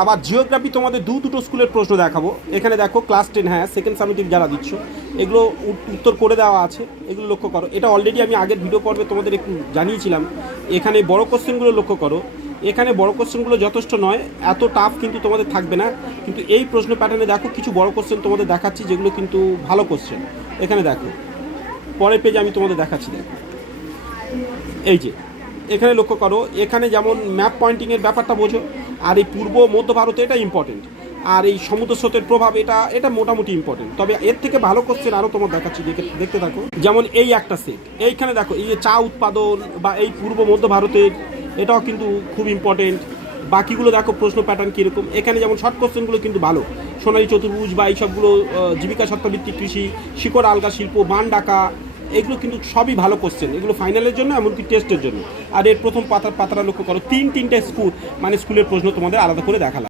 আবার জিওগ্রাফি তোমাদের দুটো স্কুলের প্রশ্ন দেখাবো। এখানে দেখো ক্লাস 10, হ্যাঁ সেকেন্ড সামেটিভ যারা দিচ্ছ এগুলো উত্তর করে দেওয়া আছে, এগুলো লক্ষ্য করো। এটা অলরেডি আমি আগের ভিডিও পর্বে তোমাদের একটু জানিয়েছিলাম। এখানে বড় কোশ্চেনগুলো লক্ষ্য করো, এখানে বড় কোশ্চেনগুলো যথেষ্ট নয়, এত টাফ কিন্তু তোমাদের থাকবে না। কিন্তু এই প্রশ্ন প্যাটার্নে দেখো কিছু বড় কোশ্চেন তোমাদের দেখাচ্ছি যেগুলো কিন্তু ভালো কোশ্চেন। এখানে দেখো পরের পেজে আমি তোমাদের দেখাচ্ছি, দেখো এই যে এখানে লক্ষ্য করো, এখানে যেমন ম্যাপ পয়েন্টিংয়ের ব্যাপারটা বোঝো, আর এই পূর্ব মধ্য ভারতে এটা ইম্পর্টেন্ট, আর এই সমুদ্র স্রোতের প্রভাব এটা মোটামুটি ইম্পর্টেন্ট। তবে এর থেকে ভালো কোশ্চেন আরও তোমার দেখাচ্ছি, দেখতে থাকো। যেমন এই একটা সেট, এইখানে দেখো এই যে চা উৎপাদন বা এই পূর্ব মধ্য ভারতের, এটাও কিন্তু খুব ইম্পর্টেন্ট। বাকিগুলো দেখো প্রশ্ন প্যাটার্ন কীরকম। এখানে যেমন শর্ট কোশ্চেনগুলো কিন্তু ভালো, সোনালী চতুর্ভুজ বা এইসবগুলো, জীবিকা সত্তাভিত্তিক কৃষি, শিকড় আলগা শিল্প, বান ডাকা, এগুলো কিন্তু সবই ভালো কোশ্চেন, এগুলো ফাইনালের জন্য এমনকি টেস্টের জন্য। আর এর প্রথম পাতাটা লক্ষ্য করো, তিনটে স্কুলের প্রশ্ন তোমাদের আলাদা করে দেখালাম।